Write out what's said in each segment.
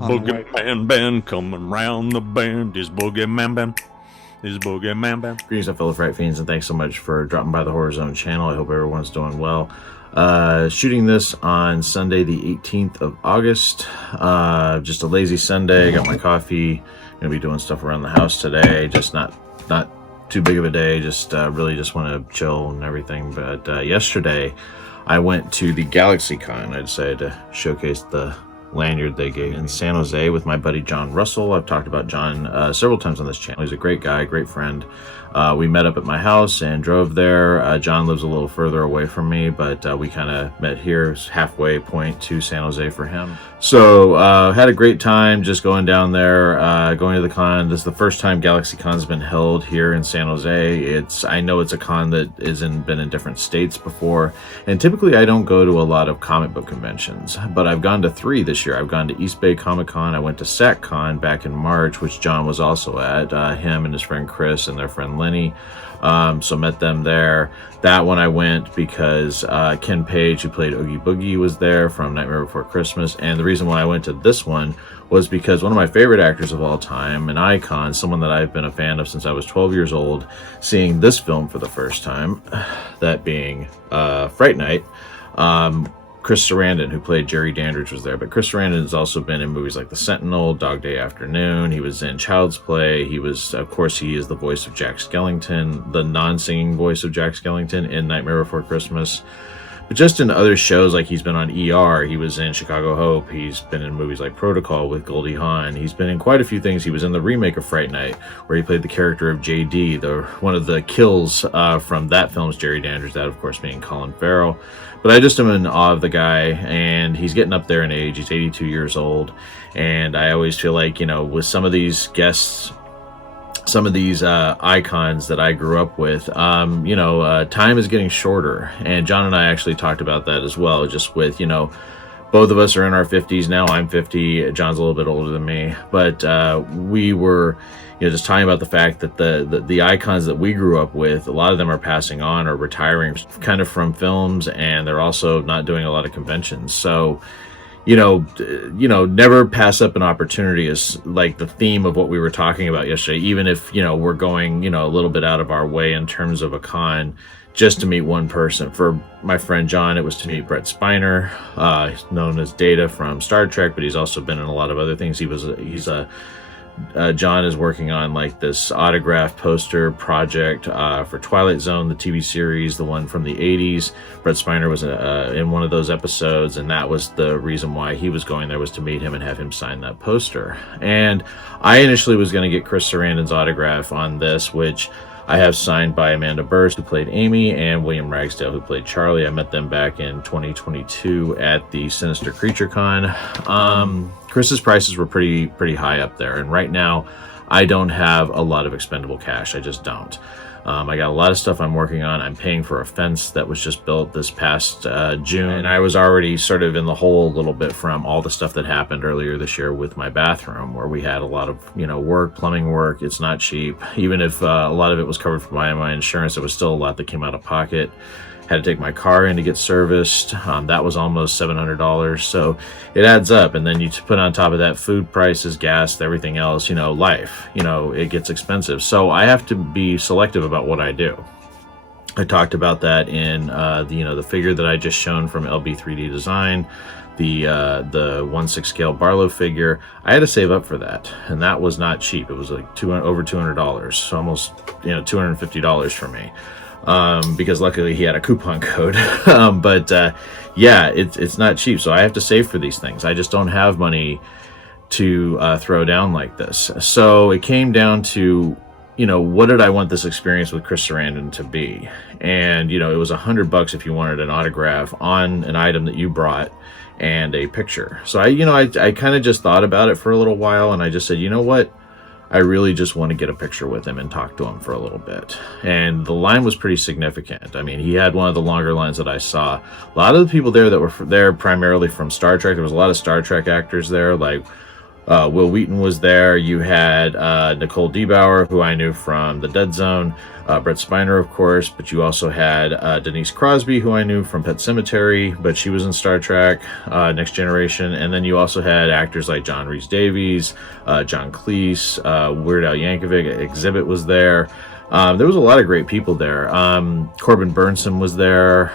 Boogeyman band coming round the bend. Is Boogeyman band. Is Boogeyman band. Greetings, my fellow Fright fiends, and thanks so much for dropping by the Horror Zone channel. I hope everyone's doing well. Shooting this on Sunday, the 18th of August. Just a lazy Sunday. Got my coffee. Gonna be doing stuff around the house today. Just not too big of a day. Just really just want to chill and everything. But yesterday, I went to the GalaxyCon. I decided to showcase the lanyard they gave in San Jose with my buddy John Russell. I've talked about John several times on this channel. He's a great guy, great friend. We met up at my house and drove there. John lives a little further away from me, but we kind of met here, halfway point to San Jose for him. So had a great time just going down there, going to the con. This is the first time GalaxyCon's been held here in San Jose. I know it's a con that been in different states before, and typically I don't go to a lot of comic book conventions, but I've gone to 3 this year. I've gone to East Bay Comic Con. I went to SatCon back in March, which John was also at. Him and his friend Chris and their friend Lenny. So met them there. That one I went because Ken Page, who played Oogie Boogie, was there from Nightmare Before Christmas. And the reason why I went to this one was because one of my favorite actors of all time, an icon, someone that I've been a fan of since I was 12 years old, seeing this film for the first time, that being Fright Night. Chris Sarandon, who played Jerry Dandridge, was there. But Chris Sarandon has also been in movies like The Sentinel, Dog Day Afternoon. He was in Child's Play. He was, of course, he is the voice of Jack Skellington, the non-singing voice of Jack Skellington in Nightmare Before Christmas. But just in other shows, like he's been on ER, he was in Chicago Hope, he's been in movies like Protocol with Goldie Hawn, he's been in quite a few things. He was in the remake of Fright Night, where he played the character of JD, one of the kills from that film's Jerry Dandridge, that of course being Colin Farrell. But I just am in awe of the guy, and he's getting up there in age. He's 82 years old, and I always feel like, you know, with some of these guests, some of these icons that I grew up with, time is getting shorter. And John and I actually talked about that as well, just with, you know, both of us are in our 50s now. I'm 50. John's a little bit older than me. But we were, you know, just talking about the fact that the icons that we grew up with, a lot of them are passing on or retiring kind of from films, and they're also not doing a lot of conventions. So, you know, never pass up an opportunity is like the theme of what we were talking about yesterday. Even if, you know, we're going, you know, a little bit out of our way in terms of a con, just to meet one person. For my friend John, it was to meet Brett Spiner, known as Data from Star Trek, but he's also been in a lot of other things. John is working on like this autograph poster project for Twilight Zone, the TV series, the one from the 80s. Brett Spiner was in one of those episodes, and that was the reason why he was going there, was to meet him and have him sign that poster. And I initially was going to get Chris Sarandon's autograph on this, which I have signed by Amanda Burst, who played Amy, and William Ragsdale, who played Charlie. I met them back in 2022 at the Sinister Creature Con. Chris's prices were pretty high up there, and right now I don't have a lot of expendable cash. I just don't. I got a lot of stuff I'm working on. I'm paying for a fence that was just built this past June, and I was already sort of in the hole a little bit from all the stuff that happened earlier this year with my bathroom, where we had a lot of, you know, work, plumbing work. It's not cheap. Even if a lot of it was covered by my insurance, it was still a lot that came out of pocket. Had to take my car in to get serviced. That was almost $700. So it adds up. And then you put on top of that food prices, gas, everything else, you know, life, you know, it gets expensive. So I have to be selective about what I do. I talked about that in, the figure that I just shown from LB3D Design, the 1/6 scale Barlow figure. I had to save up for that. And that was not cheap. It was like over $200, so almost, you know, $250 for me. Because luckily he had a coupon code. Yeah, it's not cheap, so I have to save for these things. I just don't have money to throw down like this. So it came down to, you know, what did I want this experience with Chris Sarandon to be? And, you know, it was $100 if you wanted an autograph on an item that you brought and a picture. So I kind of just thought about it for a little while, and I just said, you know what? I really just want to get a picture with him and talk to him for a little bit. And the line was pretty significant. I mean, he had one of the longer lines that I saw. A lot of the people there that were there primarily from Star Trek, there was a lot of Star Trek actors there, like Will Wheaton was there. You had Nicole Debauer, who I knew from The Dead Zone. Brett Spiner, of course, but you also had Denise Crosby, who I knew from Pet Sematary, but she was in Star Trek, Next Generation. And then you also had actors like John Rhys-Davies, John Cleese, Weird Al Yankovic. Exhibit was there. There was a lot of great people there. Corbin Burnson was there.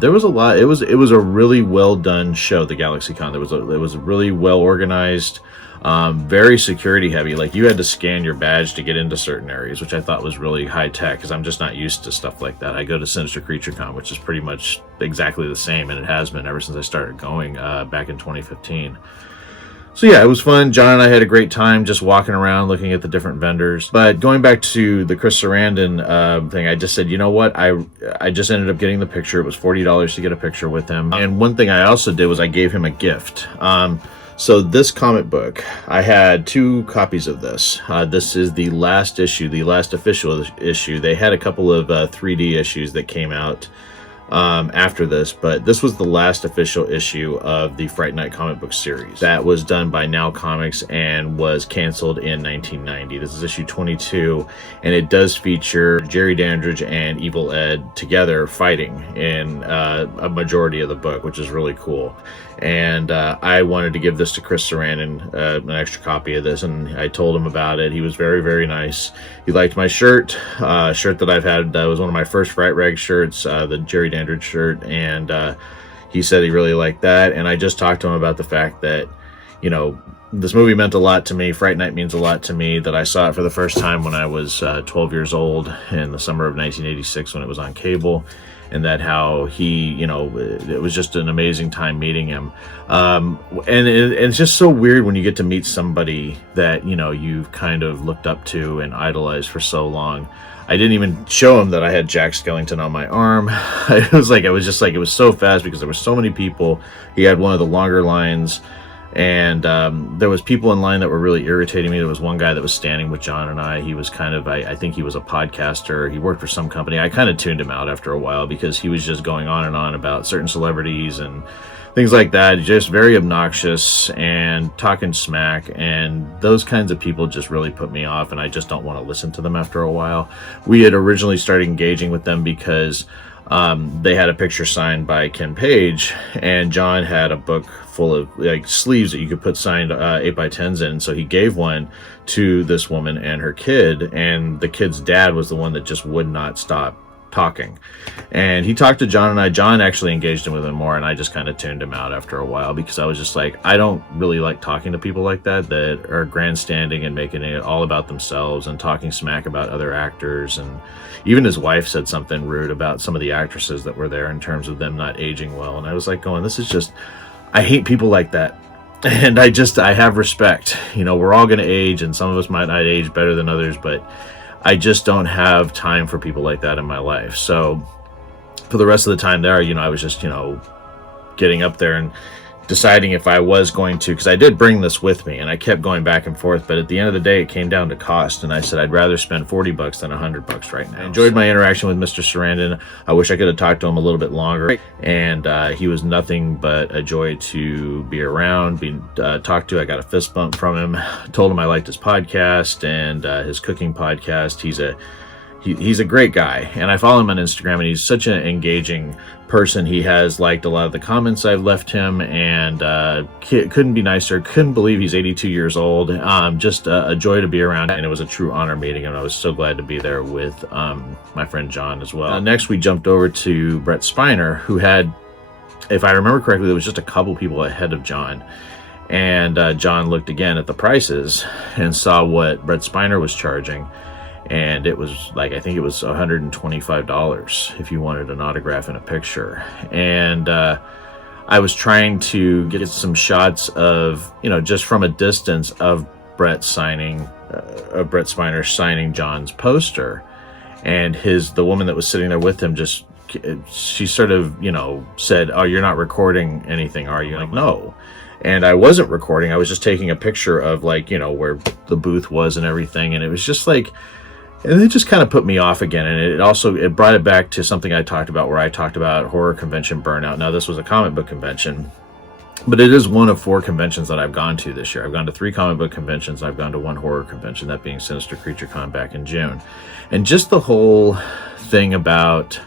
There was a lot. It was a really well done show, the GalaxyCon. It was really well organized. Very security heavy. Like, you had to scan your badge to get into certain areas, which I thought was really high tech, because I'm just not used to stuff like that. I go to Sinister Creature Con, which is pretty much exactly the same, and it has been ever since I started going back in 2015. So yeah, it was fun. John and I had a great time just walking around looking at the different vendors. But going back to the Chris Sarandon thing, I just said, you know what? I just ended up getting the picture. It was $40 to get a picture with him. And one thing I also did was I gave him a gift. So this comic book, I had 2 copies of this. This is the last issue, the last official issue. They had a couple of 3D issues that came out after this, but this was the last official issue of the Fright Night comic book series. That was done by Now Comics and was canceled in 1990. This is issue 22, and it does feature Jerry Dandridge and Evil Ed together fighting in a majority of the book, which is really cool. And I wanted to give this to Chris Sarandon, an extra copy of this, and I told him about it. He was very, very nice. He liked my shirt that I've had. That was one of my first Fright Rag shirts, the Jerry Dandridge shirt, and he said he really liked that. And I just talked to him about the fact that, you know, this movie meant a lot to me. Fright Night means a lot to me, that I saw it for the first time when I was 12 years old in the summer of 1986 when it was on cable. And that how he, you know, it was just an amazing time meeting him. And it's just so weird when you get to meet somebody that, you know, you've kind of looked up to and idolized for so long. I didn't even show him that I had Jack Skellington on my arm. It was so fast because there were so many people. He had one of the longer lines. And there was people in line that were really irritating me. There was one guy that was standing with John and I. He was kind of, I think he was a podcaster. He worked for some company. I kind of tuned him out after a while because he was just going on and on about certain celebrities and things like that. Just very obnoxious and talking smack. And those kinds of people just really put me off. And I just don't want to listen to them after a while. We had originally started engaging with them because they had a picture signed by Ken Page, and John had a book full of like sleeves that you could put signed 8x10s in. So he gave one to this woman and her kid, and the kid's dad was the one that just would not stop talking. And he talked to John and I. John actually engaged him with him more, and I just kind of tuned him out after a while because I was just like, I don't really like talking to people like that are grandstanding and making it all about themselves and talking smack about other actors. And even his wife said something rude about some of the actresses that were there in terms of them not aging well. And I was like going, this is just, I hate people like that. And I have respect. You know, we're all going to age, and some of us might not age better than others, but I just don't have time for people like that in my life. So for the rest of the time there, you know, I was just, you know, getting up there and deciding if I was going to, because I did bring this with me and I kept going back and forth, but at the end of the day, it came down to cost. And I said, I'd rather spend $40 than $100 right now. I enjoyed my interaction with Mr. Sarandon. I wish I could have talked to him a little bit longer. And he was nothing but a joy to be around, be talked to. I got a fist bump from him. Told him I liked his podcast and his cooking podcast. He's a great guy, and I follow him on Instagram, and he's such an engaging person. He has liked a lot of the comments I've left him, and couldn't be nicer. Couldn't believe he's 82 years old. Just a joy to be around, and it was a true honor meeting, and I was so glad to be there with my friend John as well. Next, we jumped over to Brett Spiner, who had, if I remember correctly, there was just a couple people ahead of John. And John looked again at the prices and saw what Brett Spiner was charging. And it was like, I think it was $125 if you wanted an autograph and a picture. And I was trying to get some shots of, you know, just from a distance of Brett Spiner signing John's poster. And the woman that was sitting there with him she sort of, you know, said, "Oh, you're not recording anything, are you?" Like, no. And I wasn't recording. I was just taking a picture of, like, you know, where the booth was and everything. And it was just like, and it just kind of put me off again. And it brought it back to something I talked about, where I talked about horror convention burnout. Now, this was a comic book convention, But it is one of 4 conventions that I've gone to this year. I've gone to 3 comic book conventions. I've gone to 1 horror convention, that being Sinister Creature Con back in June. And just the whole thing about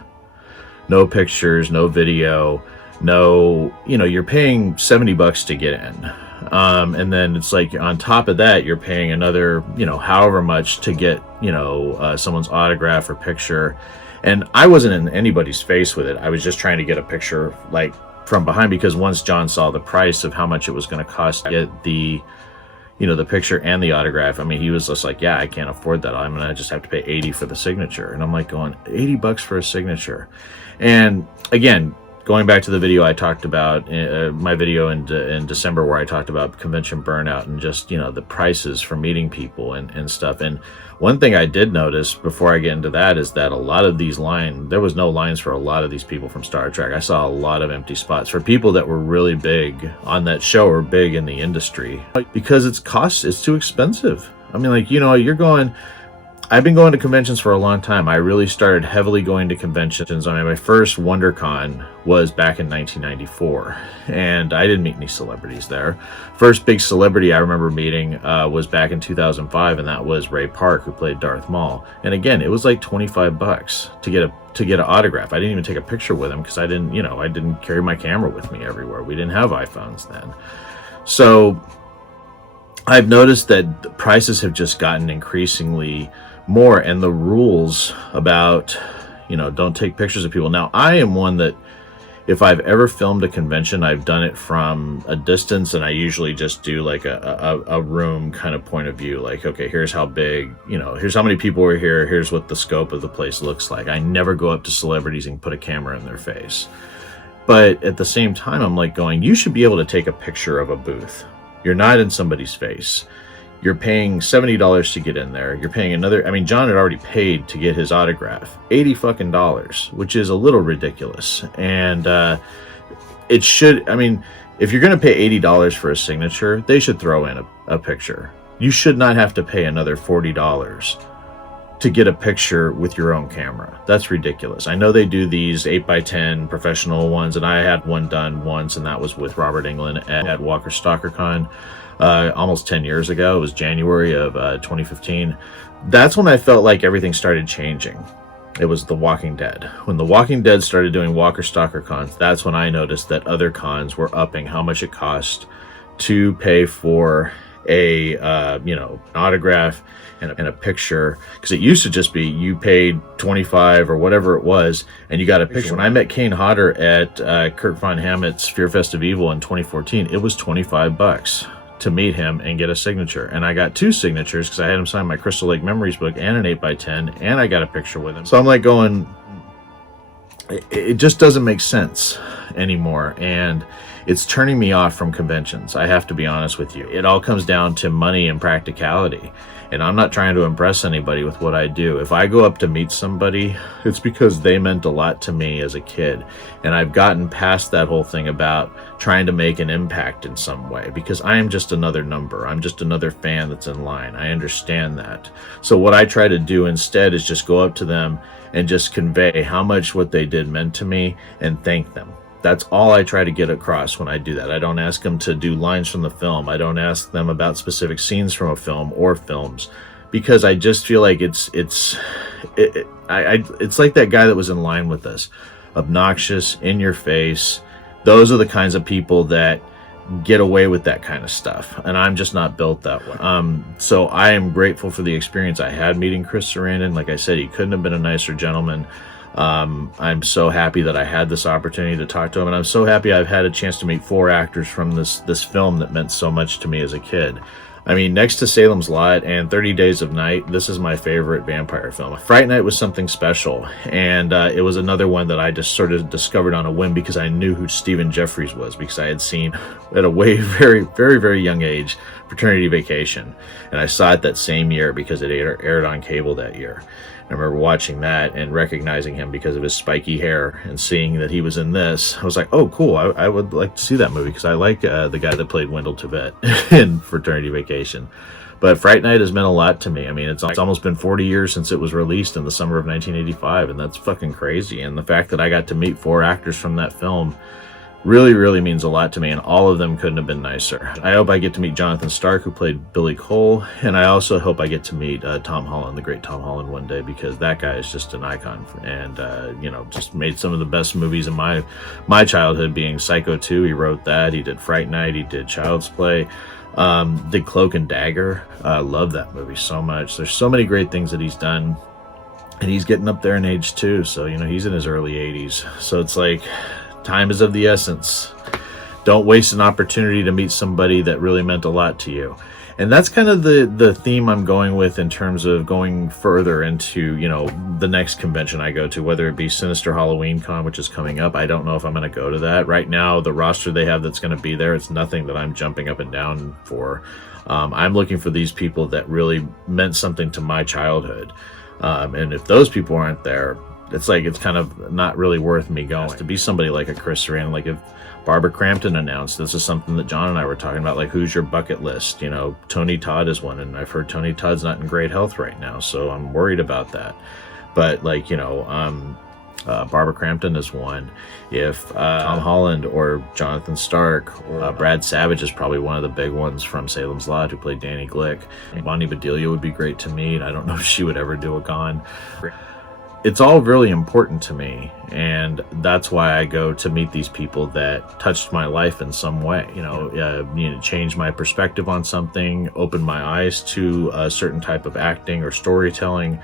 no pictures, no video, no, you know, you're paying $70 to get in. And then it's like on top of that, you're paying another, you know, however much to get, you know, someone's autograph or picture. And I wasn't in anybody's face with it. I was just trying to get a picture, like, from behind, because once John saw the price of how much it was going to cost to get the, you know, the picture and the autograph, I mean, he was just like, yeah, I can't afford that. I'm going to just have to pay $80 for the signature. And I'm like going, $80 for a signature. And again, going back to the video I talked about, my video in December where I talked about convention burnout and just, you know, the prices for meeting people and stuff. And one thing I did notice before I get into that is that a lot of these there was no lines for a lot of these people from Star Trek. I saw a lot of empty spots for people that were really big on that show or big in the industry, because it's too expensive. I mean, like, you know, I've been going to conventions for a long time. I really started heavily going to conventions. I mean, my first WonderCon was back in 1994, and I didn't meet any celebrities there. First big celebrity I remember meeting was back in 2005, and that was Ray Park, who played Darth Maul. And again, it was like $25 to get an autograph. I didn't even take a picture with him because I didn't carry my camera with me everywhere. We didn't have iPhones then. So I've noticed that the prices have just gotten increasingly more, and the rules about, you know, don't take pictures of people. Now, I am one that if I've ever filmed a convention, I've done it from a distance, and I usually just do like a room kind of point of view. Like, okay, here's how big, you know, here's how many people are here, here's what the scope of the place looks like. I never go up to celebrities and put a camera in their face. But at the same time, I'm like going, you should be able to take a picture of a booth. You're not in somebody's face. You're paying $70 to get in there. You're paying another, I mean, John had already paid to get his autograph, $80 fucking dollars, which is a little ridiculous. And it should, I mean, if you're going to pay $80 for a signature, they should throw in a picture. You should not have to pay another $40 to get a picture with your own camera. That's ridiculous. I know they do these 8x10 professional ones, and I had one done once, and that was with Robert Englund at Walker Stalker Con. Almost 10 years ago. It was January of 2015. That's when I felt like everything started changing. It was The Walking Dead. When The Walking Dead started doing Walker Stalker cons, that's when I noticed that other cons were upping how much it cost to pay for a you know, an autograph and a picture, because it used to just be you paid $25 or whatever it was and you got a picture. When I met Kane Hodder at Kurt Von Hammett's Fear Fest of Evil in 2014, it was $25 to meet him and get a signature. And I got 2 signatures because I had him sign my Crystal Lake Memories book and an 8x10, and I got a picture with him. So I'm like going, it just doesn't make sense anymore, and it's turning me off from conventions. I have to be honest with you. It all comes down to money and practicality, and I'm not trying to impress anybody with what I do. If I go up to meet somebody, it's because they meant a lot to me as a kid, and I've gotten past that whole thing about trying to make an impact in some way, because I am just another number. I'm just another fan that's in line. I understand that. So what I try to do instead is just go up to them and just convey how much what they did meant to me and thank them. That's all I try to get across when I do that. I don't ask them to do lines from the film. I don't ask them about specific scenes from a film or films, because I just feel like it's like that guy that was in line with us. Obnoxious, in your face. Those are the kinds of people that get away with that kind of stuff, and I'm just not built that way. So I am grateful for the experience I had meeting Chris Sarandon. Like I said, he couldn't have been a nicer gentleman. I'm so happy that I had this opportunity to talk to him, and I'm so happy I've had a chance to meet 4 actors from this film that meant so much to me as a kid. I mean, next to Salem's Lot and 30 Days of Night, this is my favorite vampire film. Fright Night was something special, and it was another one that I just sort of discovered on a whim because I knew who Stephen Jeffries was, because I had seen at a very young age Fraternity Vacation, and I saw it that same year because it aired on cable that year. I remember watching that and recognizing him because of his spiky hair, and seeing that he was in this, I was like, oh, cool, I would like to see that movie, because I like the guy that played Wendell Tibet in Fraternity Vacation. But Fright Night has meant a lot to me. I mean, it's almost been 40 years since it was released in the summer of 1985, and that's fucking crazy. And the fact that I got to meet 4 actors from that film really, really means a lot to me, and all of them couldn't have been nicer. I hope I get to meet Jonathan Stark, who played Billy Cole, and I also hope I get to meet Tom Holland, the great Tom Holland, one day, because that guy is just an icon, and you know, just made some of the best movies in my childhood, being Psycho 2. He wrote that. He did Fright Night. He did Child's Play. Did Cloak and Dagger. I love that movie so much. There's so many great things that he's done, and he's getting up there in age too. So you know, he's in his early 80s. So it's like, time is of the essence. Don't waste an opportunity to meet somebody that really meant a lot to you. And that's kind of the theme I'm going with in terms of going further into, you know, the next convention I go to, whether it be Sinister Halloween Con, which is coming up. I don't know if I'm going to go to that. Right now, the roster they have that's going to be there, it's nothing that I'm jumping up and down for. I'm looking for these people that really meant something to my childhood. And if those people aren't there, it's like, it's kind of not really worth me going. To be somebody like a Chris Sarandon, like if Barbara Crampton announced, this is something that John and I were talking about, like, who's your bucket list? You know, Tony Todd is one, and I've heard Tony Todd's not in great health right now, so I'm worried about that. But like, you know, Barbara Crampton is one. If Tom Holland or Jonathan Stark or Brad Savage is probably one of the big ones from Salem's Lot, who played Danny Glick. Bonnie Bedelia would be great to meet. I don't know if she would ever do a con. It's all really important to me, and that's why I go to meet these people that touched my life in some way. You know, change my perspective on something, open my eyes to a certain type of acting or storytelling.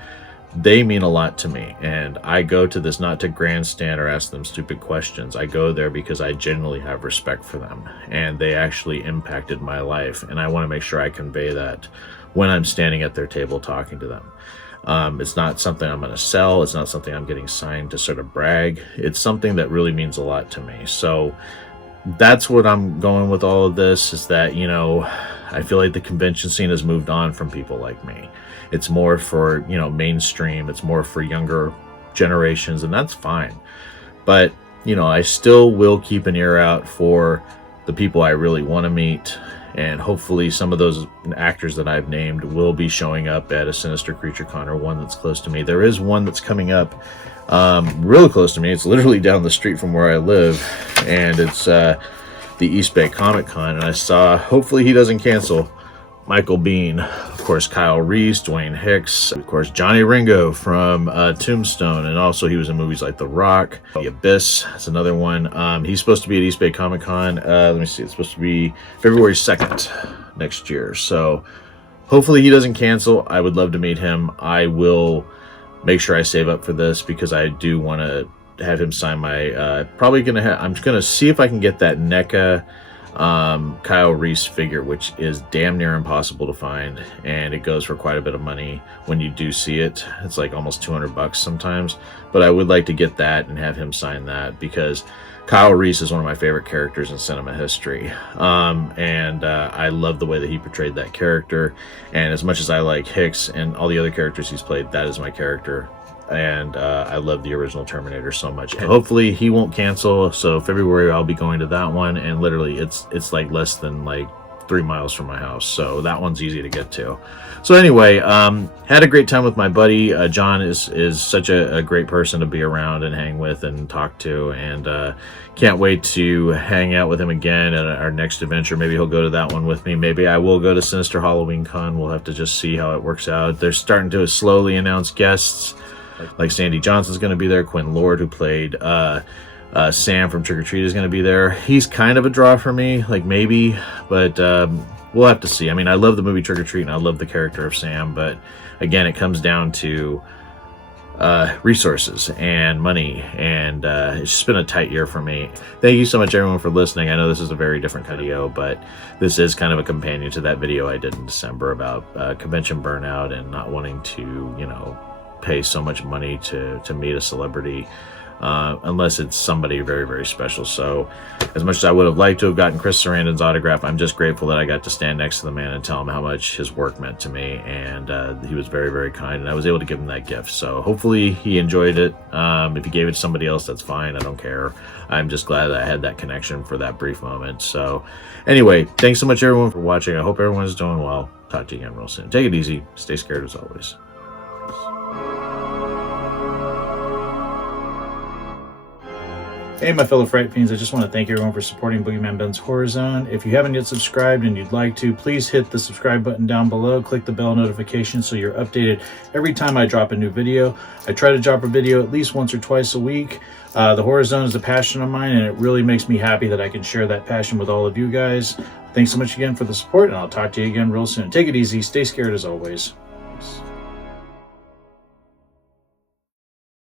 They mean a lot to me, and I go to this not to grandstand or ask them stupid questions. I go there because I genuinely have respect for them, and they actually impacted my life, and I want to make sure I convey that when I'm standing at their table talking to them. It's not something I'm going to sell. It's not something I'm getting signed to sort of brag. It's something that really means a lot to me. So that's what I'm going with all of this, is that, you know, I feel like the convention scene has moved on from people like me. It's more for, you know, mainstream. It's more for younger generations, and that's fine. But, you know, I still will keep an ear out for the people I really want to meet. And hopefully some of those actors that I've named will be showing up at a Sinister Creature Con, or one that's close to me. There is one that's coming up really close to me. It's literally down the street from where I live, and it's the East Bay Comic Con. And I saw, hopefully he doesn't cancel, Michael Biehn, of course Kyle Reese, Dwayne Hicks, of course Johnny Ringo from Tombstone, and also he was in movies like The Rock, The Abyss. That's another one. He's supposed to be at East Bay Comic Con. Let me see, it's supposed to be February 2nd next year. So hopefully he doesn't cancel. I would love to meet him. I will make sure I save up for this, because I do want to have him sign my I'm gonna see if I can get that NECA Kyle Reese figure, which is damn near impossible to find, and it goes for quite a bit of money when you do see it. It's like almost $200 sometimes, but I would like to get that and have him sign that, because Kyle Reese is one of my favorite characters in cinema history, and I love the way that he portrayed that character. And as much as I like Hicks and all the other characters he's played, that is my character. And I love the original Terminator so much. And hopefully he won't cancel. So February I'll be going to that one, and literally it's like less than like 3 miles from my house, so that one's easy to get to. So anyway, had a great time with my buddy. John is such a great person to be around and hang with and talk to, and can't wait to hang out with him again at our next adventure. Maybe he'll go to that one with me. Maybe I will go to Sinister Halloween Con. We'll have to just see how it works out. They're starting to slowly announce guests. Like Sandy Johnson's going to be there. Quinn Lord, who played Sam from Trick or Treat, is going to be there. He's kind of a draw for me, like maybe, but we'll have to see. I mean, I love the movie Trick or Treat, and I love the character of Sam, but again, it comes down to resources and money, and it's just been a tight year for me. Thank you so much, everyone, for listening. I know this is a very different video, but this is kind of a companion to that video I did in December about convention burnout and not wanting to, you know, pay so much money to meet a celebrity unless it's somebody very, very special. So as much as I would have liked to have gotten Chris Sarandon's autograph, I'm just grateful that I got to stand next to the man and tell him how much his work meant to me, and he was very, very kind, and I was able to give him that gift. So hopefully he enjoyed it. If he gave it to somebody else, that's fine. I don't care. I'm just glad that I had that connection for that brief moment. So anyway, thanks so much, everyone, for watching. I hope everyone's doing well. Talk to you again real soon. Take it easy. Stay scared as always. Hey, my fellow Fright Fiends, I just want to thank everyone for supporting Boogeyman Ben's Horror Zone. If you haven't yet subscribed and you'd like to, please hit the subscribe button down below. Click the bell notification so you're updated every time I drop a new video. I try to drop a video at least once or twice a week. The Horror Zone is a passion of mine, and it really makes me happy that I can share that passion with all of you guys. Thanks so much again for the support, and I'll talk to you again real soon. Take it easy. Stay scared as always.